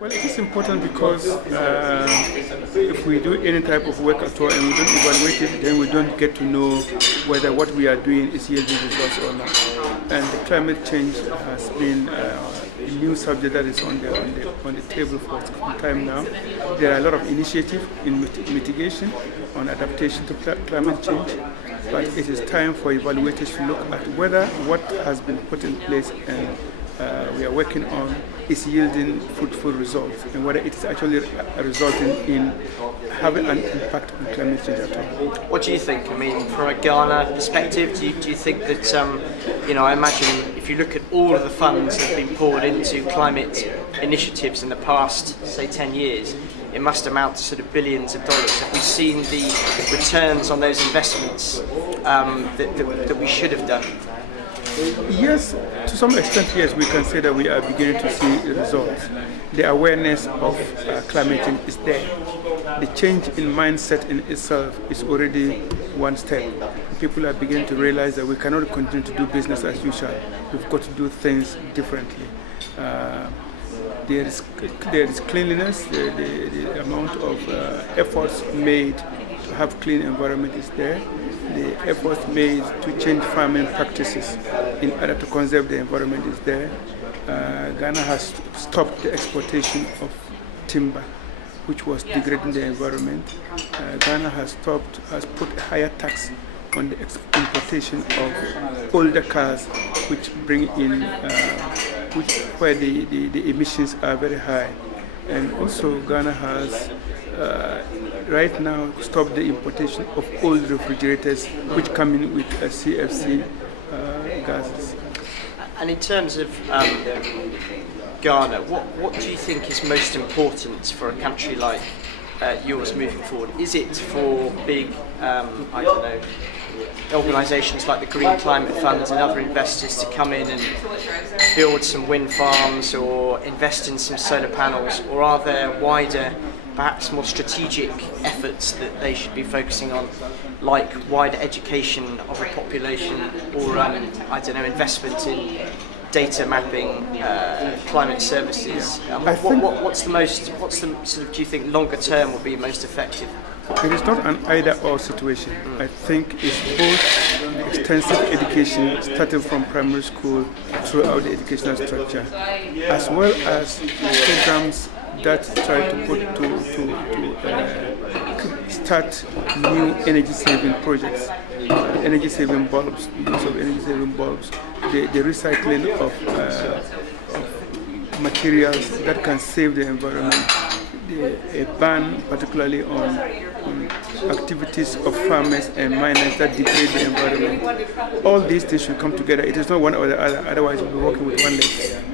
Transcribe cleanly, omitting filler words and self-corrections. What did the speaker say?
Well, it is important because if we do any type of work at all and we don't evaluate it, then we don't get to know whether what we are doing is yielding results or not. And the climate change has been a new subject that is on the table for some time now. There are a lot of initiatives in mitigation on adaptation to climate change, but it is time for evaluators to look at whether what has been put in place and we are working on is yielding fruitful results and whether it is actually resulting in having an impact on climate change at all. What do you think? I mean, from a Ghana perspective, do you think that, I imagine if you look at all of the funds that have been poured into climate initiatives in the past, say 10 years, it must amount to sort of billions of dollars. Have we seen the returns on those investments that we should have done? Yes, to some extent, yes, we can say that we are beginning to see the results. The awareness of climate change is there. The change in mindset in itself is already one step. People are beginning to realize that we cannot continue to do business as usual. We've got to do things differently. There is cleanliness, the amount of efforts made to have clean environment is there. The efforts made to change farming practices in order to conserve the environment is there. Ghana has stopped the exportation of timber, which was degrading the environment. Ghana has put a higher tax on the importation of older cars, which bring in, where the emissions are very high. And also Ghana has right now stopped the importation of old refrigerators which come in with CFC gases. And in terms of Ghana, what do you think is most important for a country like yours moving forward? Is it for big, organisations like the Green Climate Funds and other investors to come in and build some wind farms or invest in some solar panels, or are there wider, perhaps more strategic efforts that they should be focusing on, like wider education of the population, or investment in data mapping, climate services? What's the sort of, do you think longer term will be most effective? It is not an either-or situation. I think it's both extensive education, starting from primary school throughout the educational structure, as well as programs that try to start new energy-saving projects, energy-saving bulbs, use of energy-saving bulbs, the recycling of materials that can save the environment, a ban particularly on activities of farmers and miners that degrade the environment. All these things should come together. It is not one or the other, otherwise we'll be working with one leg.